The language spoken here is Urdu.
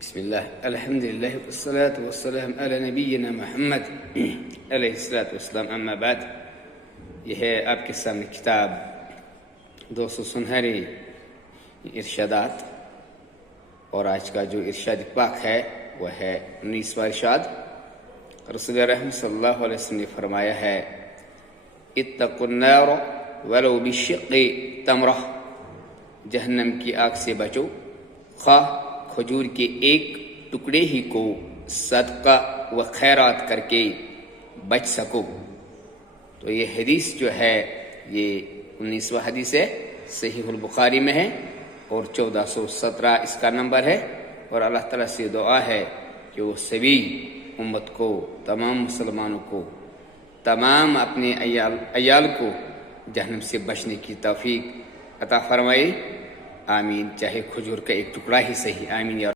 بسم اللہ الحمد للہ والصلاة والسلام علی نبینا محمد علیہ الصلاۃ والسلام، اما بعد۔ یہ ہے آپ کے سامنے کتاب 200 سنہرے ارشادات، اور آج کا جو ارشاد پاک ہے وہ ہے 19واں ارشاد۔ رسول رحم صلی اللہ علیہ وسلم نے فرمایا ہے، اتقوا النار ولو بشق تمرہ، جہنم کی آگ سے بچو، خواہ کھجور کے ایک ٹکڑے ہی کو صدقہ و خیرات کر کے بچ سکو۔ تو یہ حدیث جو ہے یہ 19واں حدیث ہے، صحیح البخاری میں ہے، اور 1417 اس کا نمبر ہے۔ اور اللہ تعالیٰ سے دعا ہے کہ وہ سبھی امت کو، تمام مسلمانوں کو، تمام اپنے عیال کو جہنم سے بچنے کی توفیق عطا فرمائے، آمین۔ چاہے کھجور کا ایک ٹکڑا ہی صحیح، آمین یا